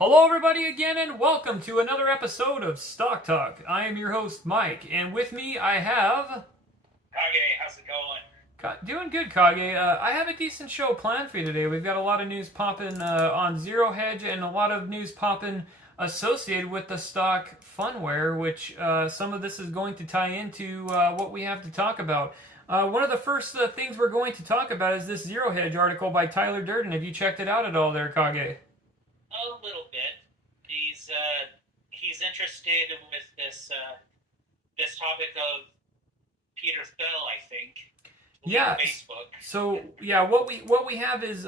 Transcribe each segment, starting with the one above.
Hello, everybody, again, and welcome to another episode of Stock Talk. I am your host, Mike, and with me I have... Kage, how's it going? Doing good, Kage. I have a decent show planned for you today. We've got a lot of news popping on Zero Hedge and a lot of news popping associated with the stock funware, which some of this is going to tie into what we have to talk about. One of the first things we're going to talk about is this Zero Hedge article by Tyler Durden. Have you checked it out at all there, Kage? A little bit. He's interested with this topic of Peter Thiel, I think. Yeah. Facebook. So yeah, what we have is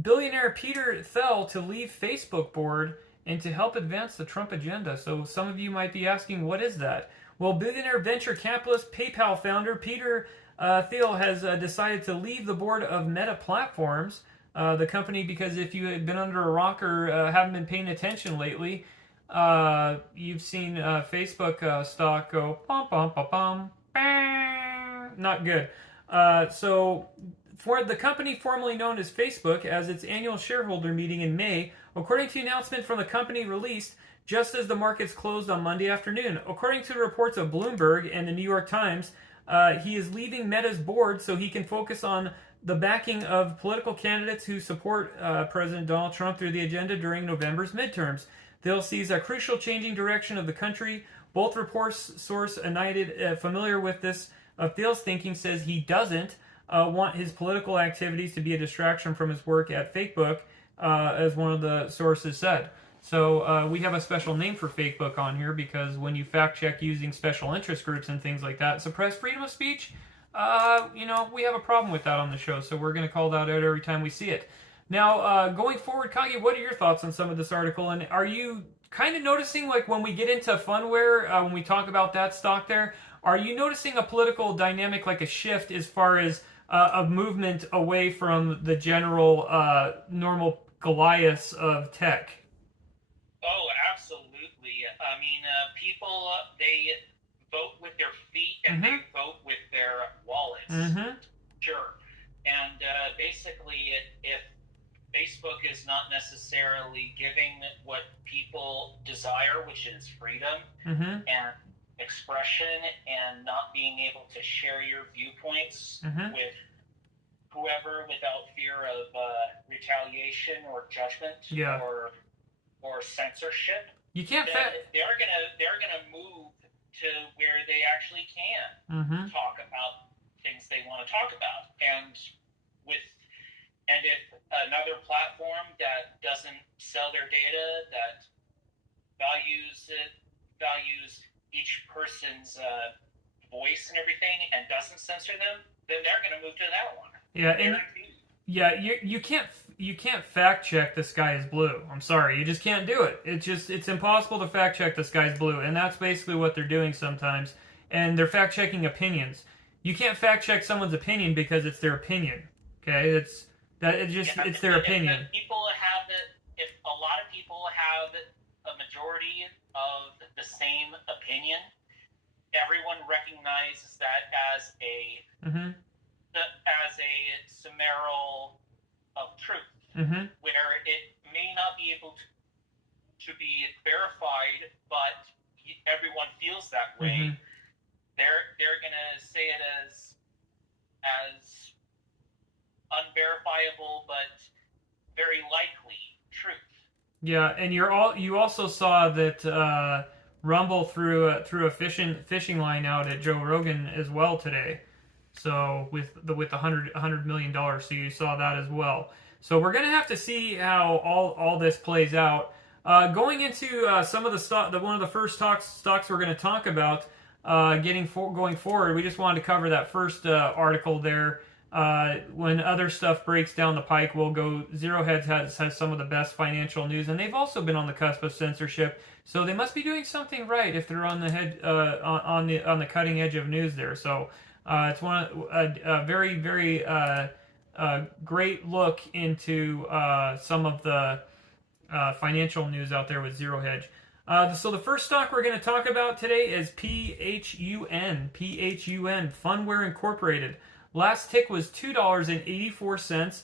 billionaire Peter Thiel to leave Facebook board and to help advance the Trump agenda. So some of you might be asking, what is that? Well, billionaire venture capitalist PayPal founder Peter Thiel has decided to leave the board of Meta Platforms, the company, because if you had been under a rock or haven't been paying attention lately, you've seen Facebook stock go pom pom pom pom. Not good. So, for the company formerly known as Facebook, as its annual shareholder meeting in May, according to an announcement from the company released just as the markets closed on Monday afternoon. According to the reports of Bloomberg and the New York Times, he is leaving Meta's board so he can focus on the backing of political candidates who support President Donald Trump through the agenda during November's midterms. Thiel sees a crucial changing direction of the country. Both reports source United familiar with this of Thiel's thinking says he doesn't want his political activities to be a distraction from his work at Facebook, as one of the sources said. So we have a special name for Facebook on here because when you fact check using special interest groups and things like that, suppress freedom of speech, we have a problem with that on the show. So we're going to call that out every time we see it. Now, going forward, Kage, what are your thoughts on some of this article? And are you kind of noticing, like, when we get into funware, when we talk about that stock there, are you noticing a political dynamic, like a shift as far as a movement away from the general normal Goliaths of tech? Oh, absolutely. I mean, people, they vote with their feet and they vote with their wallets. Sure. And basically, if Facebook is not necessarily giving what people desire, which is freedom and expression and not being able to share your viewpoints with whoever without fear of retaliation or judgment or censorship, you can't. They're gonna move to where they actually can talk about things they want to talk about, and if another platform that doesn't sell their data, that values each person's voice and everything, and doesn't censor them, then they're going to move to that one. Yeah, and you can't fact check the sky is blue. I'm sorry, you just can't do it. It's impossible to fact check the sky's blue, and that's basically what they're doing sometimes. And they're fact checking opinions. You can't fact check someone's opinion because it's their opinion. Okay, it's their opinion. If a lot of people have a majority of the same opinion, everyone recognizes that as a summarial of truth, where it may not be able to be verified, but everyone feels that way. They're gonna say it as unverifiable but very likely truth. Yeah, and you also saw that Rumble threw a fishing line out at Joe Rogan as well today. So with the $100 million, so you saw that as well. So we're gonna have to see how all this plays out. Going into some of the stock, one of the first stocks we're going to talk about going forward. We just wanted to cover that first article there. When other stuff breaks down the pike, we'll go. Zero Hedge has some of the best financial news, and they've also been on the cusp of censorship. So they must be doing something right if they're on the head on the cutting edge of news there. So it's a very great look into some of the financial news out there with Zero Hedge. So the first stock we're going to talk about today is PHUN, Funware Incorporated. Last tick was $2.84.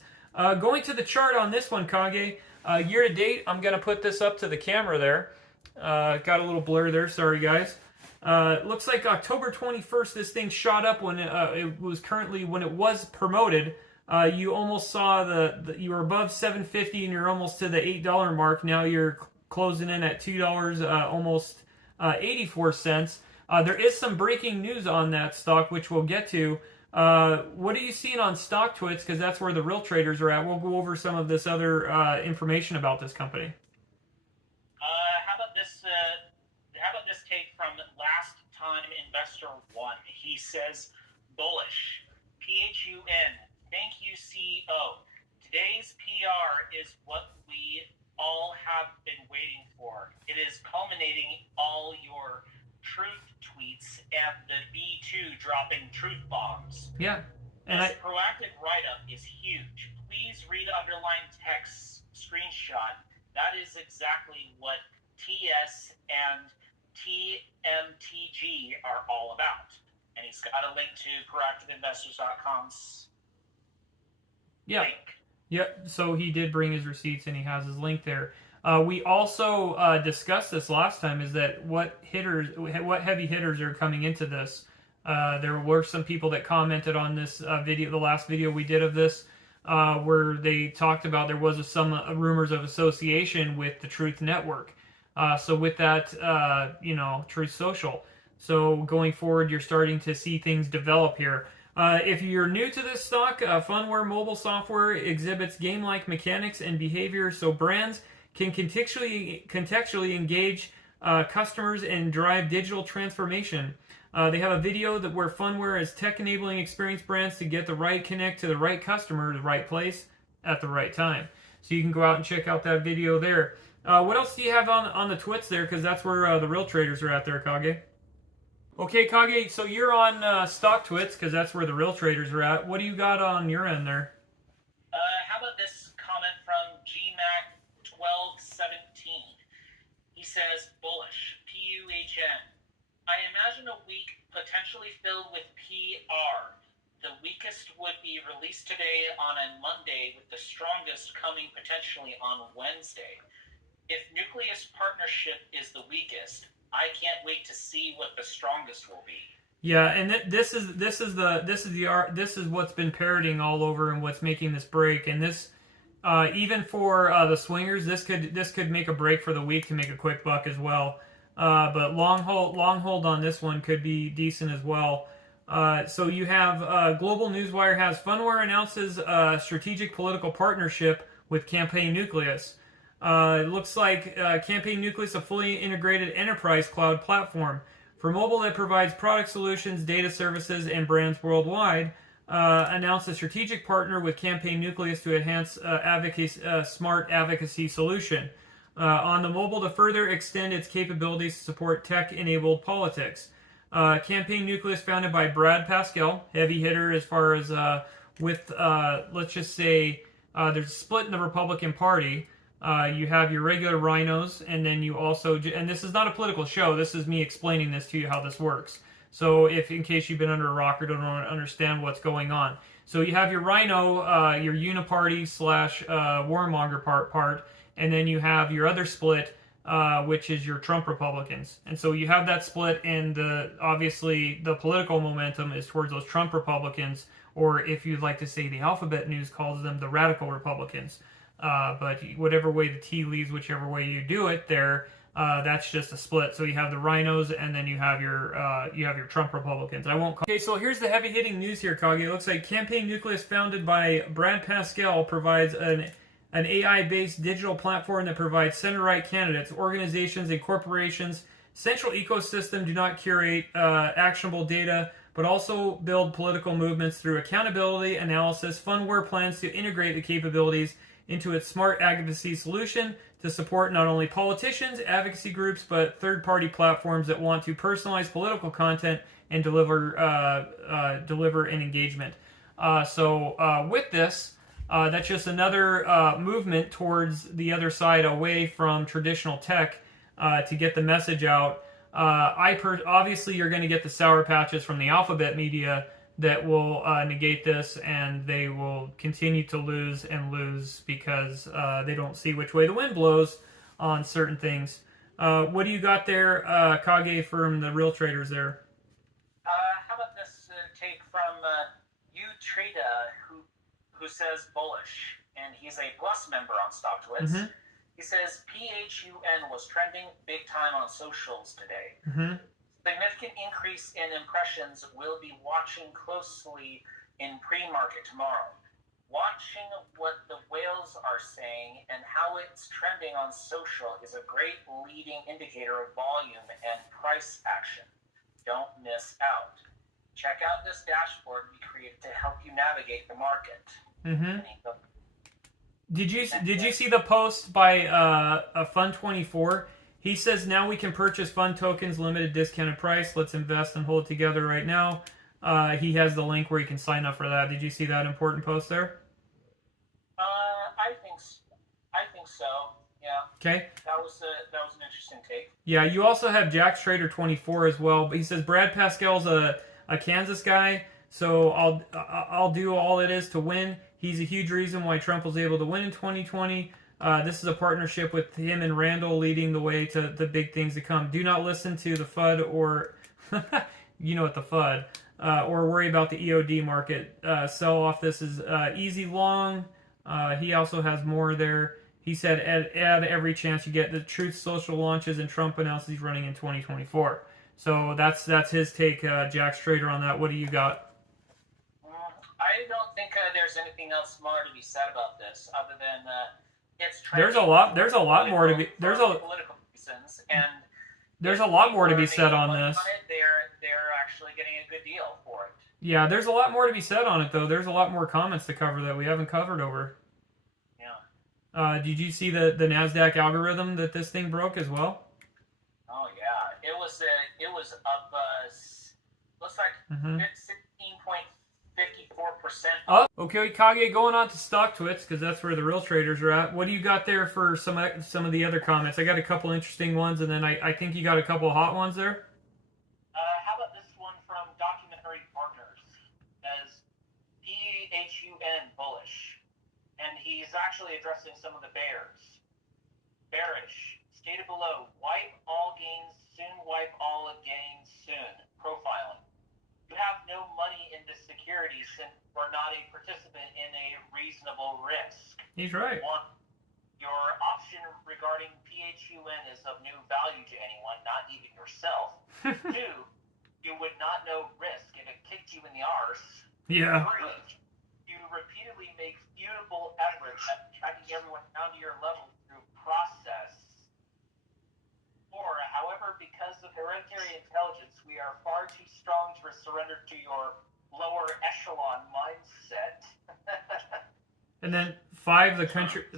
Going to the chart on this one, Kage. Year to date, I'm going to put this up to the camera there. Got a little blur there. Sorry, guys. Looks like October 21st, this thing shot up when it was promoted. You almost saw you were above $7.50 and you're almost to the $8 mark. Now you're closing in at $2, almost 84 cents. There is some breaking news on that stock, which we'll get to. What are you seeing on StockTwits? Because that's where the real traders are at. We'll go over some of this other information about this company. How about this take from Last Time Investor 1? He says, bullish. PHUN. Thank you, CEO. Today's PR is what we all have been waiting for. It is culminating all your truth tweets and the B2 dropping truth bombs. Yeah. And this proactive write-up is huge. Please read underlined text screenshot. That is exactly what TS and TMTG are all about. And he's got a link to proactiveinvestors.com's link. Yep, so he did bring his receipts and he has his link there. We also discussed this last time, is that what heavy hitters are coming into this. There were some people that commented on this video, the last video we did of this, where they talked about there was some rumors of association with the Truth Network. So with that, Truth Social. So going forward, you're starting to see things develop here. If you're new to this stock, Phunware mobile software exhibits game-like mechanics and behavior, so brands can contextually engage customers and drive digital transformation. They have a video where Phunware is tech-enabling experienced brands to get the right connect to the right customer, the right place, at the right time. So you can go out and check out that video there. What else do you have on the twits there? Because that's where the real traders are at there, Kage. Okay, Kage, so you're on StockTwits, because that's where the real traders are at. What do you got on your end there? How about this comment from GMAC1217? He says, bullish, PUHN. I imagine a week potentially filled with PR. The weakest would be released today on a Monday, with the strongest coming potentially on Wednesday. If Nucleus Partnership is the weakest, I can't wait to see what the strongest will be. Yeah, and this is what's been parroting all over and what's making this break. And this, even for the swingers, this could make a break for the week to make a quick buck as well. But long hold on this one could be decent as well. So you have Global Newswire has Phunware announces a strategic political partnership with Campaign Nucleus. It looks like Campaign Nucleus, a fully integrated enterprise cloud platform for mobile that provides product solutions, data services, and brands worldwide, announced a strategic partner with Campaign Nucleus to enhance smart advocacy solution on the mobile to further extend its capabilities to support tech-enabled politics. Campaign Nucleus, founded by Brad Pascal, heavy hitter as far as let's just say there's a split in the Republican Party. You have your regular rhinos, and then you also, and this is not a political show, this is me explaining this to you how this works. So if, in case you've been under a rock or don't understand what's going on. So you have your rhino, your uniparty / warmonger part, and then you have your other split, which is your Trump Republicans. And so you have that split, and obviously the political momentum is towards those Trump Republicans, or if you'd like to say the Alphabet News calls them the Radical Republicans. But whatever way the tea leaves, whichever way you do it, that's just a split. So you have the rhinos, and then you have your Trump Republicans. Okay, so here's the heavy hitting news here, Kage. It looks like Campaign Nucleus, founded by Brad Pascal, provides an AI-based digital platform that provides center-right candidates, organizations, and corporations central ecosystem do not curate actionable data, but also build political movements through accountability analysis. Phunware plans to integrate the capabilities into its smart advocacy solution to support not only politicians, advocacy groups, but third-party platforms that want to personalize political content and deliver an engagement. With this, that's just another movement towards the other side, away from traditional tech, to get the message out. Obviously, you're going to get the sour patches from the alphabet media that will negate this, and they will continue to lose and lose because they don't see which way the wind blows on certain things. What do you got there, Kage, from the real traders there? How about this take from Utrada, who says bullish, and he's a Plus member on StockTwits. Mm-hmm. He says PHUN was trending big time on socials today. Mm-hmm. Significant increase in impressions. Will be watching closely in pre-market tomorrow. Watching what the whales are saying and how it's trending on social is a great leading indicator of volume and price action. Don't miss out. Check out this dashboard we created to help you navigate the market. Mm-hmm. Did you see the post by PHUN24? He says now we can purchase PHUN tokens, limited discounted price. Let's invest and hold together right now. He has the link where you can sign up for that. Did you see that important post there? I think so. Yeah. Okay. That was an interesting take. Yeah. You also have Jax Trader 24 as well, but he says Brad Pascal's a Kansas guy, so I'll do all it is to win. He's a huge reason why Trump was able to win in 2020. This is a partnership with him and Randall leading the way to the big things to come. Do not listen to the FUD or, you know what, the FUD, or worry about the EOD market. Sell off. This is easy long. He also has more there. He said, add every chance you get. The Truth Social launches and Trump announces he's running in 2024. So that's his take, Jax Trader, on that. What do you got? I don't think there's anything else more to be said about this, other than it's there's a lot more to be political reasons, and there's a lot more to be said on this. They're actually getting a good deal for it. Yeah, there's a lot more to be said on it, though. There's a lot more comments to cover that we haven't covered over. Yeah. Did you see the NASDAQ algorithm that this thing broke as well? Oh yeah, it was up. Looks like 16.54%. Oh, okay, Kage, going on to StockTwits, because that's where the real traders are at. What do you got there for some of the other comments? I got a couple interesting ones, and then I think you got a couple hot ones there. How about this one from Documentary Partners? As PHUN bullish, and he's actually addressing some of the bears. Bearish, stated below, wipe all gains soon, wipe all gains soon. Profiling. You have no money in this security since we're not a participant in a reasonable risk. He's right. One, your option regarding PHUN is of no value to anyone, not even yourself. Two, you would not know risk if it kicked you in the arse. Yeah. Three, you repeatedly make futile efforts at tracking everyone down to your level through process. Four, however, because of hereditary intelligence, we are far too strong to surrender to your lower echelon mindset. And then five, the country's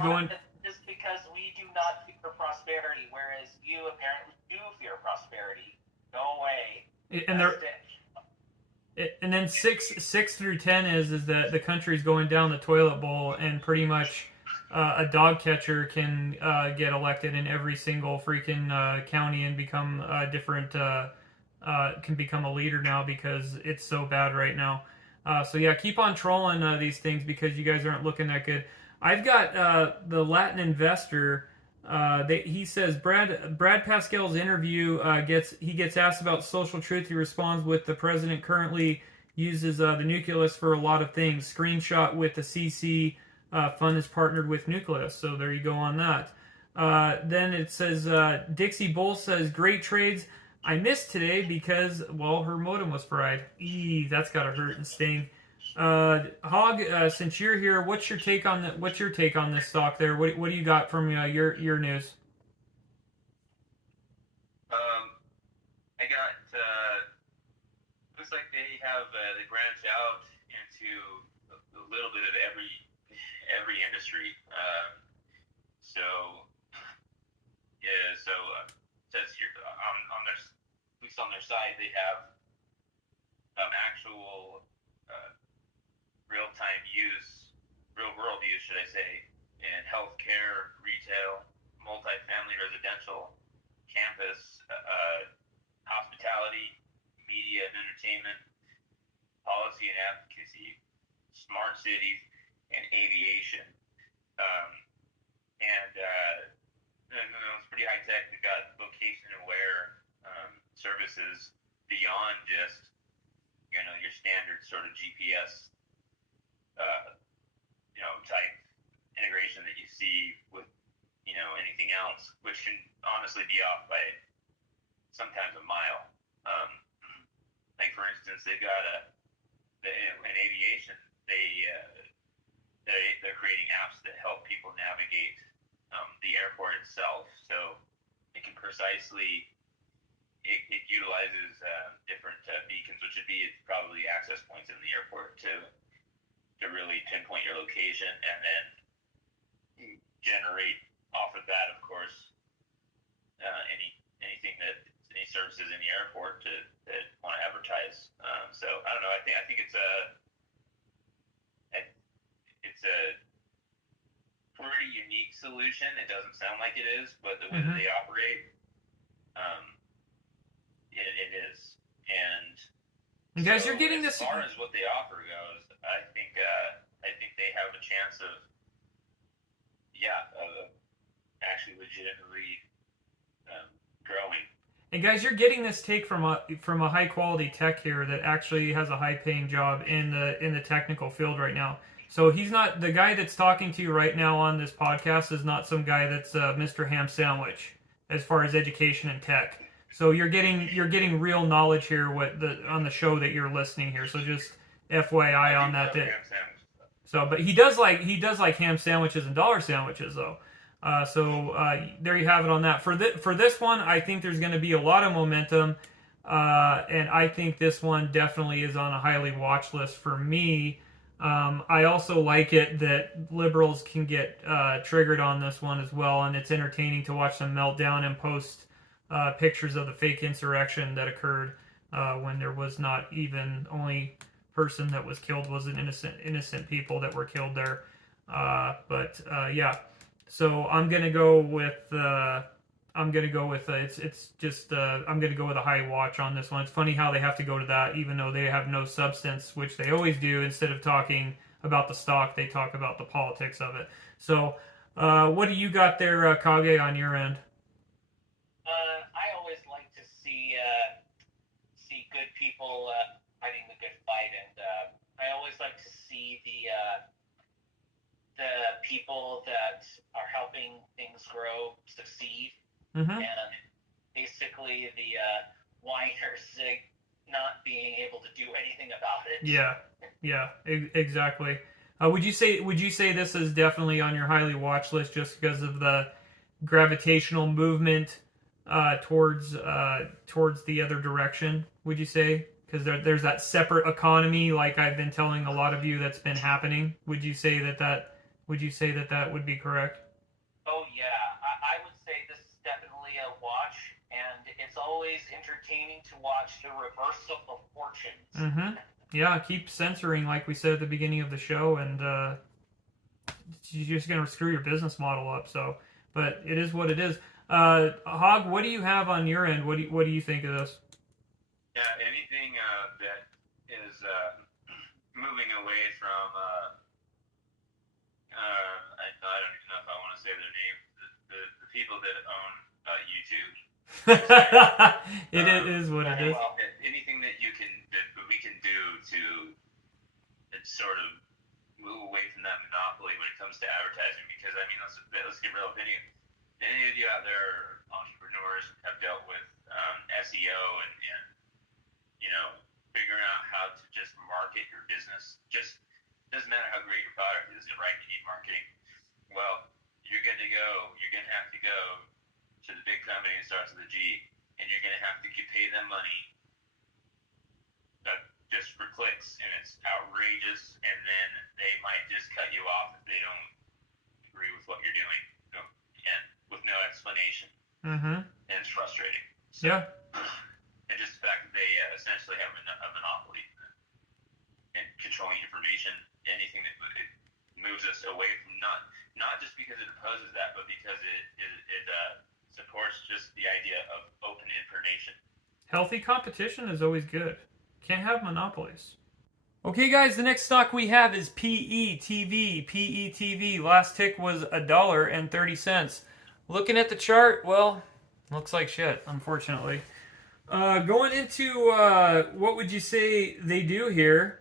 going. Just because we do not fear prosperity, whereas you apparently do fear prosperity. Go away. And then six through 10 is that the country's going down the toilet bowl, and pretty much a dog catcher can get elected in every single freaking county and become can become a leader now because it's so bad right now. So yeah, keep on trolling these things because you guys aren't looking that good. I've got the Latin Investor. He says Brad Pascal's interview gets asked about social truth. He responds with the president currently uses the nucleus for a lot of things. Screenshot with the CC fund is partnered with Nucleus. So there you go on that. Then it says Dixie Bull says great trades. I missed today because, well, her modem was fried. That's gotta hurt and sting. Hog, since you're here, what's your take on this stock there? What do you got from your news? I got looks like they have they branch out into a little bit of every industry. So it says here on their, at least on their side, they have actual real-time use, real-world use, should I say, in healthcare, retail, multifamily, residential, campus, hospitality, media and entertainment, smart cities, and aviation. It's pretty high tech. They've got location aware services beyond just your standard sort of GPS type integration that you see with anything else, which can honestly be off by sometimes a mile. Like for instance, they've got in aviation they're creating apps that help people navigate the airport itself, so it can precisely it utilizes different beacons, which would be probably access points in the airport to really pinpoint your location, and then generate off of that, of course, anything that any services in the airport that want to advertise. So I don't know. I think it's a pretty unique solution. It doesn't sound like it is, but the way that they operate, it is. And guys, so you're getting as this. far as what they offer goes, I think they have a chance of actually legitimately growing. And guys, you're getting this take from a high quality tech here that actually has a high paying job in the technical field right now. So he's not the guy that's talking to you right now on this podcast is not some guy that's Mr. Ham Sandwich as far as education and tech. So you're getting real knowledge here on the show that you're listening here. So just FYI on that. So, but he does like ham sandwiches and dollar sandwiches though. There you have it on that. For this one, I think there's going to be a lot of momentum, and I think this one definitely is on a highly watch list for me. I also like it that liberals can get triggered on this one as well, and it's entertaining to watch them melt down and post pictures of the fake insurrection that occurred when there was not even only person that was killed was an innocent people that were killed there. Yeah. So I'm gonna go with I'm gonna go with a high watch on this one. It's funny how they have to go to that, even though they have no substance, which they always do. Instead of talking about the stock, they talk about the politics of it. So, what do you got there, Kage, on your end? I always like to see good people fighting the good fight, and I always like to see the people that are helping things grow succeed, and basically the whiners not being able to do anything about it. Yeah, exactly. Would you say this is definitely on your highly watch list just because of the gravitational movement towards the other direction? Would you say because there's that separate economy, like I've been telling a lot of you, that's been happening? Would you say that would be correct? Oh yeah, I would say this is definitely a watch, and it's always entertaining to watch the reversal of fortunes. Yeah, keep censoring like we said at the beginning of the show, and you're just gonna screw your business model up. So, but it is what it is. Hog, what do you have on your end? What do you think of this? Yeah, anything that is moving away from I don't even know if I want to say their name. The people that own YouTube. It is what it is. Well, anything that we can do to sort of move away from that monopoly when it comes to advertising, because I mean, let's get real opinion. Any of you out there, entrepreneurs, have dealt with SEO and figuring out how to just market your business. Just doesn't matter how great your product is, right? You need marketing. Well, you're going to have to go to the big company that starts with a G, and you're going to have to pay them money just for clicks, and it's outrageous, and then they might just cut you off if they don't agree with what you're doing, and with no explanation. And it's frustrating. So, yeah. And just the fact that they essentially have a monopoly and controlling information, anything that moves us away from not just because it opposes that, but because it supports just the idea of open information. Healthy competition is always good. Can't have monopolies. Okay, guys, the next stock we have is PETV. PETV, last tick was $1.30. Looking at the chart, well, looks like shit, unfortunately. Going into what would you say they do here?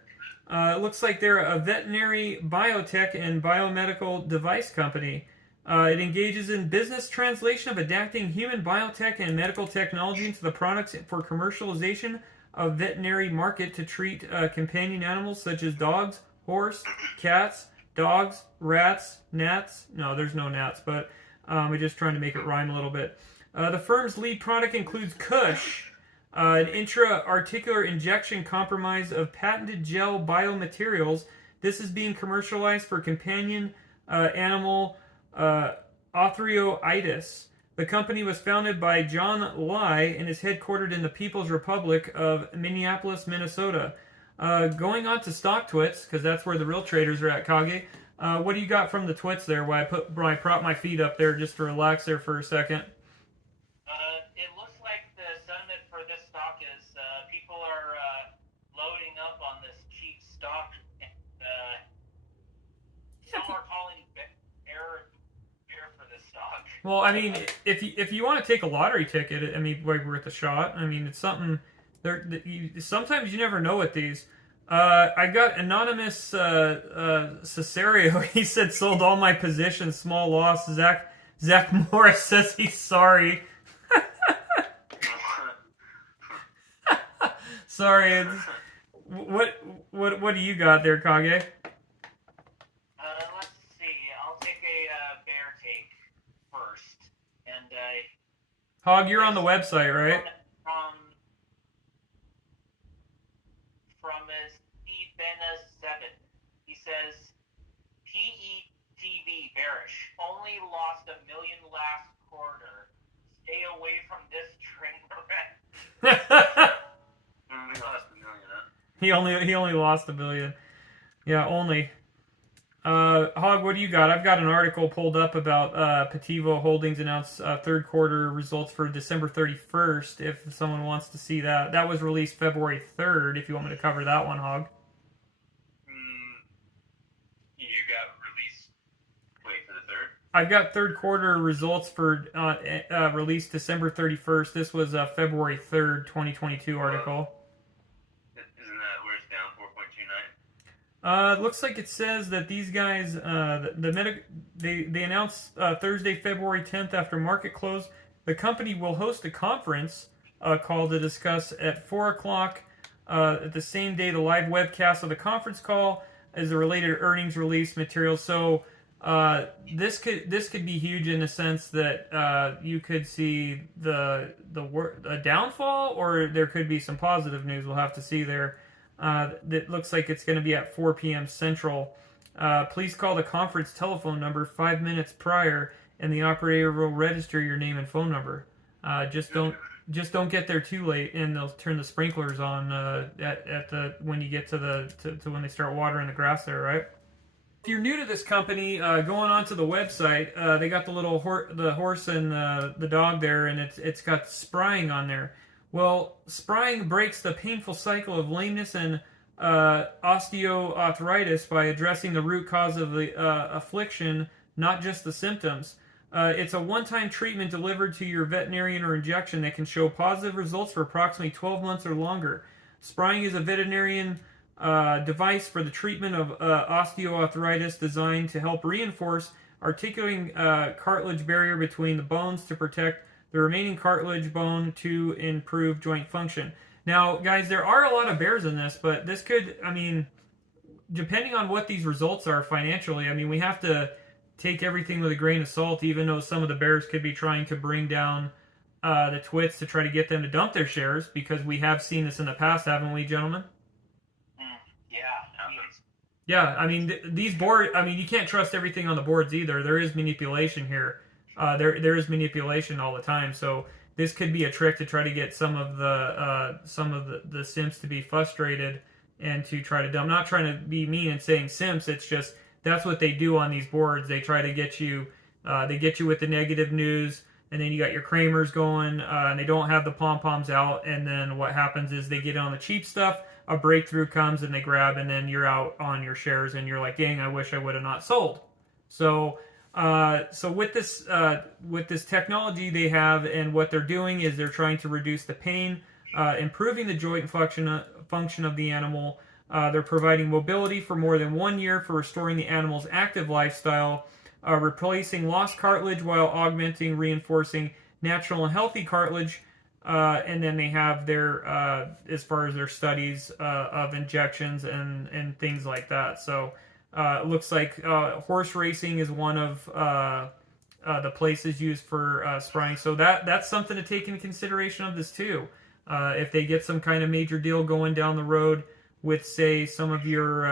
It looks like they're a veterinary biotech and biomedical device company. It engages in business translation of adapting human biotech and medical technology into the products for commercialization of veterinary market to treat companion animals such as dogs, horse, cats, dogs, rats, gnats. No, there's no gnats, but we're just trying to make it rhyme a little bit. The firm's lead product includes Kush, an intra-articular injection compromise of patented gel biomaterials. This is being commercialized for companion animal arthritis. The company was founded by John Lai and is headquartered in the People's Republic of Minneapolis, Minnesota. Going on to stock twits, because that's where the real traders are at, Kage. What do you got from the twits there? Why I prop my feet up there just to relax there for a second. It looks like the sentiment for this stock is people are loading up on this cheap stock. And, some are calling bear for this stock. Well, I mean, if you want to take a lottery ticket, I mean, worth a shot. I mean, it's something. Sometimes you never know with these. I got anonymous Cesario. He said sold all my positions, small loss. Zach Morris says he's sorry. Sorry. What do you got there, Kage? Let's see. I'll take a bear take first, and Hog, you're on the website, right? From Steve Bena 7, he says PETV bearish. Only lost $1 million last quarter. Stay away from this train wreck. Only lost $1 million, huh? He only lost $1 million. Yeah, only. Hog, what do you got? I've got an article pulled up about PETV Holdings announced third quarter results for December 31st, if someone wants to see that. That was released February 3rd, if you want me to cover that one, Hog. You got release, wait, for the 3rd? I've got third quarter results for released December 31st. This was February 3rd, 2022 article. Isn't that where it's down 4.29? It looks like it says that these guys, they announced Thursday, February 10th after market close. The company will host a conference call to discuss at 4 o'clock at the same day. The live webcast of the conference call is the related earnings release material. So this could be huge in the sense that you could see a downfall, or there could be some positive news. We'll have to see there. That looks like it's going to be at 4 p.m. Central. Please call the conference telephone number 5 minutes prior, and the operator will register your name and phone number. Just don't get there too late, and they'll turn the sprinklers on when you get to when they start watering the grass there, right? If you're new to this company, going onto the website, they got the little horse and the dog there, and it's got sprying on there. Well, sprying breaks the painful cycle of lameness and osteoarthritis by addressing the root cause of the affliction, not just the symptoms. It's a one-time treatment delivered to your veterinarian or injection that can show positive results for approximately 12 months or longer. Sprying is a veterinarian device for the treatment of osteoarthritis designed to help reinforce articulating cartilage barrier between the bones to protect the remaining cartilage bone to improve joint function. Now, guys, there are a lot of bears in this, but this could, I mean, depending on what these results are financially, I mean, we have to take everything with a grain of salt, even though some of the bears could be trying to bring down the twits to try to get them to dump their shares, because we have seen this in the past, haven't we, gentlemen? Yeah, I mean, these boards, I mean, you can't trust everything on the boards either. There is manipulation here. There is manipulation all the time, so this could be a trick to try to get some of the simps to be frustrated and to try to dump. I'm not trying to be mean and saying simps. It's just that's what they do on these boards. They try to get you. They get you with the negative news, and then you got your Kramers going, and they don't have the pom poms out. And then what happens is they get on the cheap stuff. a breakthrough comes and they grab, and then you're out on your shares, and you're like, dang, I wish I would have not sold. So with this technology they have, and what they're doing is they're trying to reduce the pain, improving the joint function of the animal. They're providing mobility for more than 1 year for restoring the animal's active lifestyle, replacing lost cartilage while augmenting, reinforcing natural and healthy cartilage. And then they have their, as far as their studies of injections and things like that. So it looks like horse racing is one of the places used for sprying. So that's something to take into consideration of this too. If they get some kind of major deal going down the road with, say, some of your,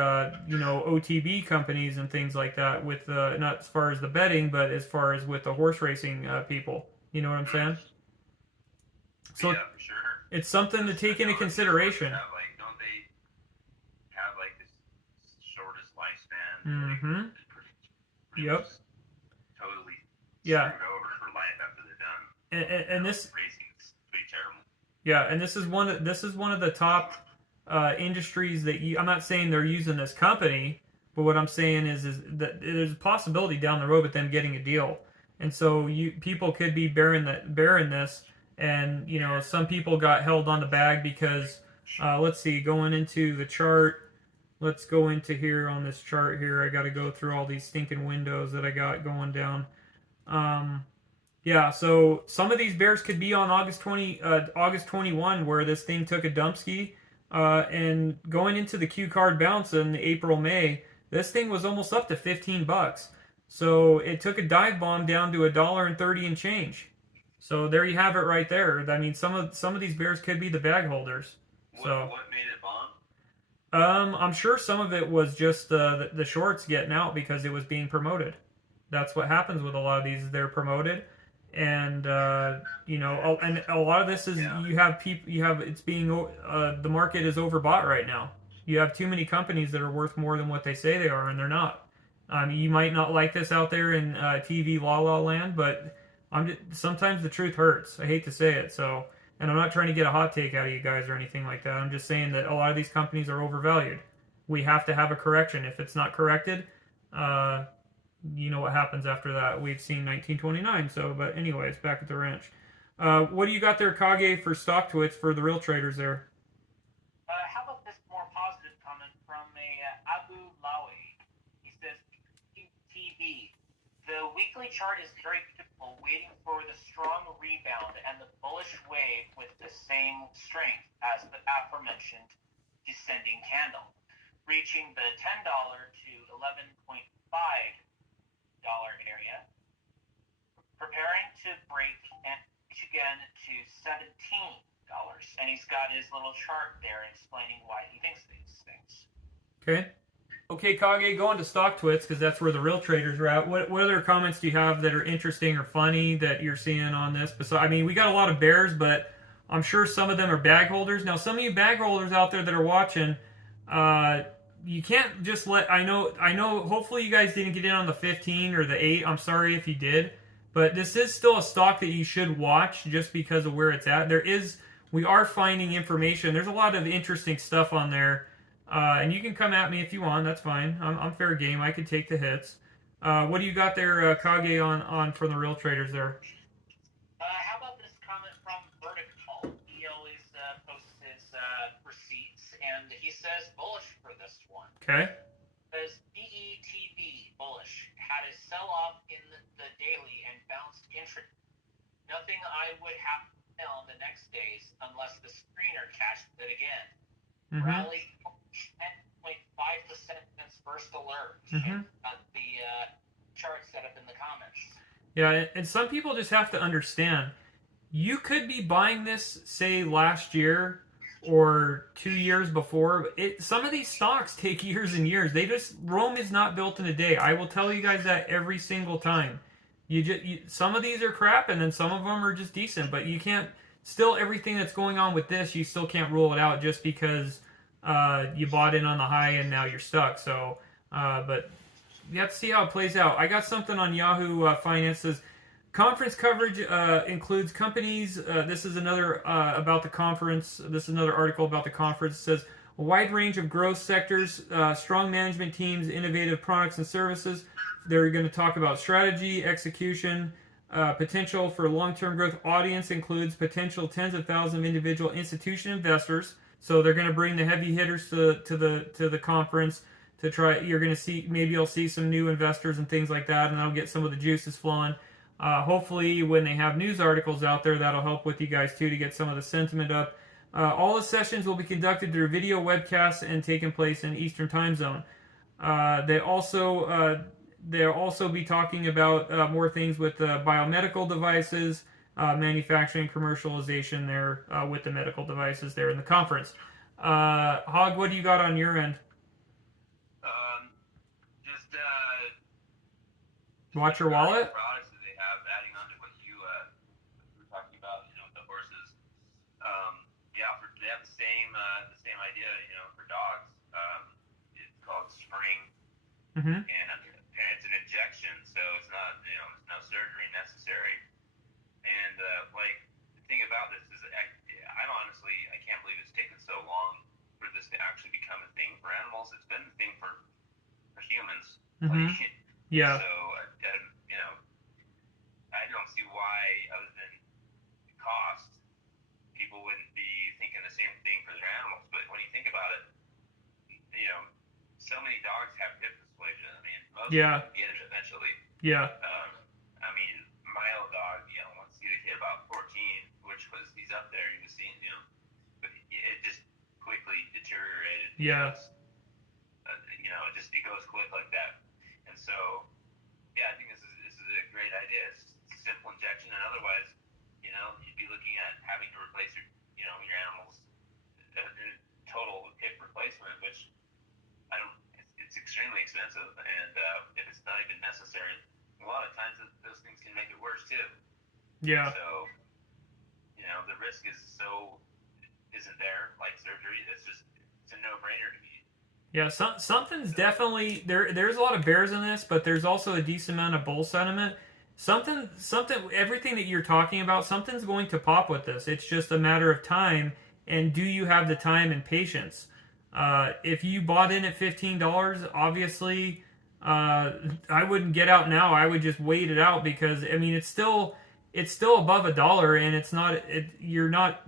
OTB companies and things like that, with not as far as the betting, but as far as with the horse racing people. You know what I'm saying? So yeah, for sure. It's something to take into consideration. Don't they have like this shortest lifespan? Mm-hmm. Yep. Totally screwed over for life after they're done. And this racing is pretty terrible. Yeah, and this is one of the top industries that I'm not saying they're using this company, but what I'm saying is that there's a possibility down the road with them getting a deal, and so people could be bearing this, and some people got held on the bag because let's see, going into the chart, let's go into here on this chart here. I got to go through all these stinking windows that I got going down. Yeah, so some of these bears could be on August 21, where this thing took a dumpski, and going into the Q card bounce in April, May, this thing was almost up to $15. So it took a dive bomb down to $1.30 and change. So there you have it right there. I mean, some of these bears could be the bag holders. What made it bomb? I'm sure some of it was just the shorts getting out because it was being promoted. That's what happens with a lot of these. They're promoted. And and a lot of this is it's being the market is overbought right now. You have too many companies that are worth more than what they say they are, and they're not. You might not like this out there in TV la la land, but sometimes the truth hurts. I hate to say it, and I'm not trying to get a hot take out of you guys or anything like that. I'm just saying that a lot of these companies are overvalued. We have to have a correction. If it's not corrected, you know what happens after that. We've seen 1929. But anyways, back at the ranch. What do you got there, Kage, for stock twits for the real traders there? How about this more positive comment from Abu Lawi? He says, PETV, the weekly chart is very beautiful, waiting for the strong rebound and the bullish wave with the same strength as the aforementioned descending candle, reaching the $10 to $11.5 area, preparing to break and reach again to $17. And he's got his little chart there explaining why he thinks these things. Okay, Kage, go on to stock twits because that's where the real traders are at. What other comments do you have that are interesting or funny that you're seeing on this? I mean, we got a lot of bears, but I'm sure some of them are bag holders. Now, some of you bag holders out there that are watching, you can't just I know, hopefully you guys didn't get in on the 15 or the 8. I'm sorry if you did. But this is still a stock that you should watch just because of where it's at. We are finding information. There's a lot of interesting stuff on there. And you can come at me if you want. That's fine. I'm fair game. I could take the hits. What do you got there, Kage, on for the real traders there? How about this comment from Vertical? He always posts his receipts, and he says bullish for this one. Okay. Says PETV bullish, had a sell-off in the daily and bounced intraday. Nothing I would have to sell the next days unless the screener cashed it again. Mm-hmm. Rally 10.5% since first alert. Mm-hmm. The chart set up in the comments. Yeah, and some people just have to understand. You could be buying this, say, last year or 2 years before. Some of these stocks take years and years. Rome is not built in a day. I will tell you guys that every single time. Some of these are crap, and then some of them are just decent. But you can't. Still, everything that's going on with this, you still can't rule it out just because you bought in on the high and now you're stuck. So, but you have to see how it plays out. I got something on Yahoo Finances. Conference coverage includes companies. This is another about the conference. This is another article about the conference. It says, a wide range of growth sectors, strong management teams, innovative products and services. They're going to talk about strategy, execution, potential for long-term growth. Audience includes potential tens of thousands of individual institution investors. So they're going to bring the heavy hitters to the conference to try. You're going to see, maybe you'll see some new investors and things like that, and that'll get some of the juices flowing. Hopefully, when they have news articles out there, that'll help with you guys too to get some of the sentiment up. All the sessions will be conducted through video webcasts and taking place in Eastern Time Zone. They'll also be talking about more things with biomedical devices, manufacturing, commercialization there with the medical devices there in the conference. Hog, what do you got on your end? Just watch your wallet. Products that they have, adding on to what you were talking about, with the horses. They have the same idea, for dogs. It's called Spring, Mm-hmm. and it's an injection, so it's not, there's no surgery necessary. And the thing about this is, I can't believe it's taken so long for this to actually become a thing for animals. It's been a thing for humans. Mm-hmm. Yeah. So, I don't see why, other than cost, people wouldn't be thinking the same thing for their animals. But when you think about it, so many dogs have hip dysplasia. I mean, most of them get it eventually. Yeah. My old dog, once he hit about 14, he's up there, he was seeing, but it just quickly deteriorated. Yeah. It goes quick like that. And so, I think this is a great idea. It's a simple injection, and otherwise, you'd be looking at having to replace your animals, total hip replacement, which it's extremely expensive, and if it's not even necessary, a lot of times those things can make it worse too. Yeah. So, the risk isn't there like surgery. It's a no-brainer to me. Yeah, something's definitely there. There's a lot of bears in this, but there's also a decent amount of bull sentiment. Something. Everything that you're talking about, something's going to pop with this. It's just a matter of time, and do you have the time and patience? If you bought in at $15, obviously, I wouldn't get out now. I would just wait it out because it's still above $1, and it's not. You're not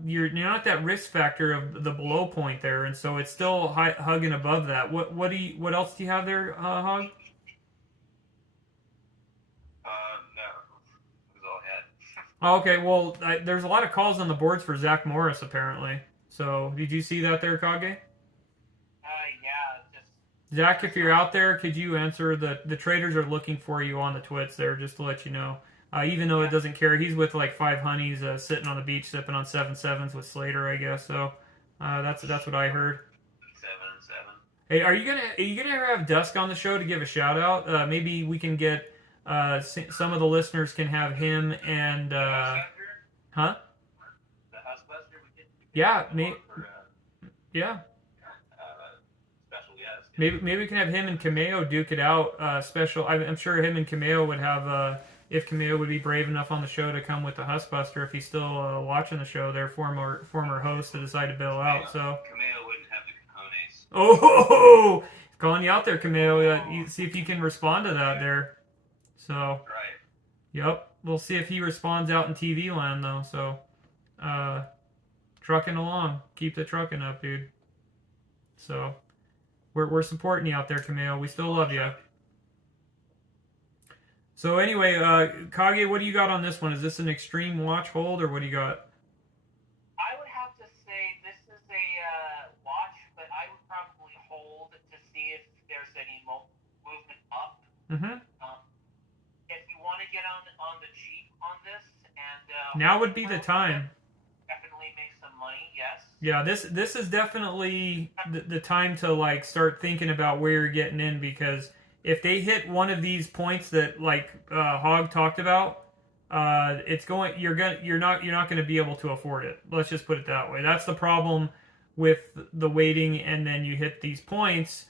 that risk factor of the below point there, and so it's still hugging above that. What else do you have there, Hog? No, it was all I had. Oh, okay, well, there's a lot of calls on the boards for Zach Morris apparently. So did you see that there, Kage? Zach, if you're out there, could you answer? The traders are looking for you on the twits there, just to let you know. Even though it doesn't care, he's with like 5 honeys, sitting on the beach sipping on 7.7s with Slater, I guess. So that's what I heard. 7-7. Hey, are you gonna have Dusk on the show to give a shout out? Maybe we can get some of the listeners can have him and huh? The Housebuster, Yeah, yeah. Maybe we can have him and Cameo duke it out. Special. I'm sure him and Cameo would have. If Cameo would be brave enough on the show to come with the Husbuster, if he's still watching the show, their former host to decide to bail out. So Cameo wouldn't have the cojones. Oh, calling you out there, Cameo. You see if you can respond to that there. So Right. Yep, we'll see if he responds out in TV land though. So trucking along, keep the trucking up, dude. So. We're supporting you out there, Camille. We still love you. So anyway, Kage, what do you got on this one? Is this an extreme watch hold, or what do you got? I would have to say this is a watch, but I would probably hold to see if there's any movement up. Mm-hmm. If you want to get on the cheap on this, and now would be the time. Definitely make some money, yes. Yeah, this is definitely the time to like start thinking about where you're getting in, because if they hit one of these points that like Hog talked about, you're not going to be able to afford it. Let's just put it that way. That's the problem with the waiting, and then you hit these points,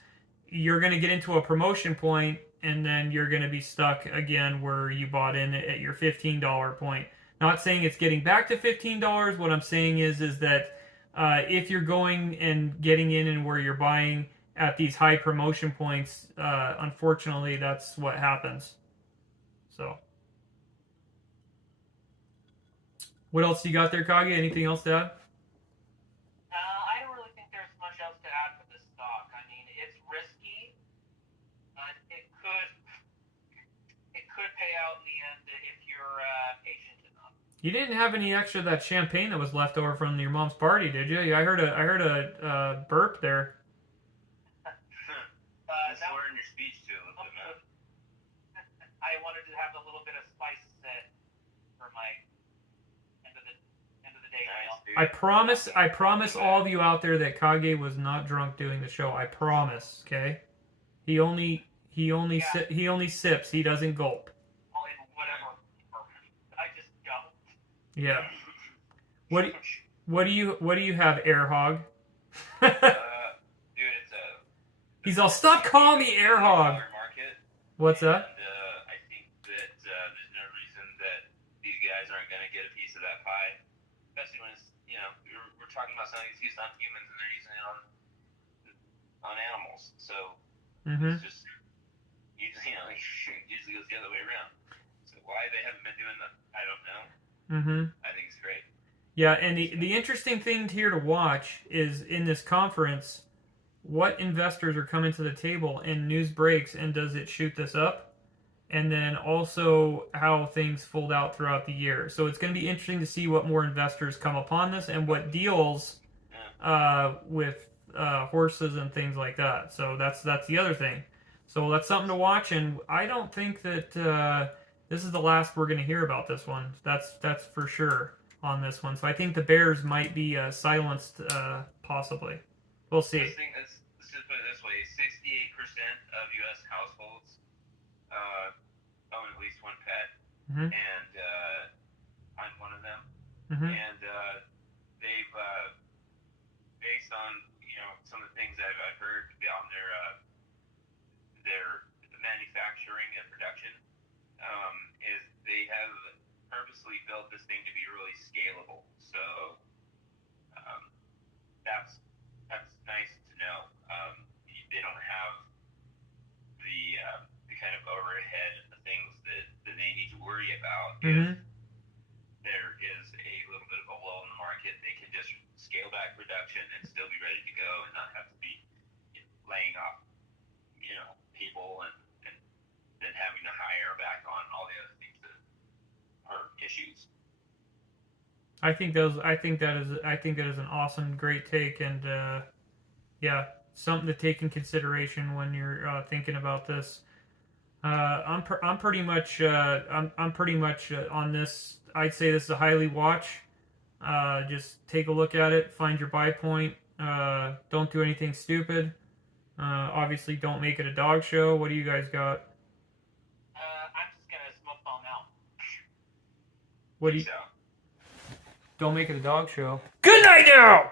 you're going to get into a promotion point, and then you're going to be stuck again where you bought in at your $15 point. Not saying it's getting back to $15. What I'm saying is that if you're going and getting in and where you're buying at these high promotion points, unfortunately, that's what happens. So, what else you got there, Kage? Anything else to add? I don't really think there's much else to add for this stock. I mean, it's risky, but it could pay out in the end if you're patient enough. You didn't have any extra of that champagne that was left over from your mom's party, did you? I heard a burp there. Just learn your speech too. I wanted to have a little bit of spice for my end of the day meal. I promise all of you out there that Kage was not drunk doing the show. I promise, okay? He only sips. He doesn't gulp. Oh, and whatever. I just don't. Yeah. What do you have, Air Hog? Dude, it's a. He's all, stop calling me Air Hog. What's that? I think that there's no reason that these guys aren't going to get a piece of that pie, especially when it's, we're talking about something that's used on humans and they're using it on animals. So it's just usually goes the other way around. So why they haven't been doing that, I don't know. I think it's great. Yeah, and the interesting thing here to watch is in this conference, what investors are coming to the table and news breaks, and does it shoot this up? And then also how things fold out throughout the year. So it's going to be interesting to see what more investors come upon this and what deals with horses and things like that. So that's the other thing. So that's something to watch, and I don't think that this is the last we're going to hear about this one. That's for sure on this one. So I think the Bears might be silenced, possibly. We'll see. Let's just put it this way: 68% of U.S. households own at least one pet, and I'm one of them. And they've, based on some of the things I've heard on their manufacturing and production, is they have purposely built this thing to be really scalable. So that's nice to know. They don't have the kind of overhead things that they need to worry about. If there is a little bit of a lull in the market, they can just scale back production and still be ready to go and not have to be laying off, people and then having to hire back on all the other things that are issues. I think that is an awesome, great take, and yeah, something to take in consideration when you're thinking about this. I'm pretty much on this. I'd say this is a highly watch. Just take a look at it, find your buy point. Don't do anything stupid. Obviously, don't make it a dog show. What do you guys got? I'm just gonna smoke bomb out. What do you? Don't make it a dog show. Good night now.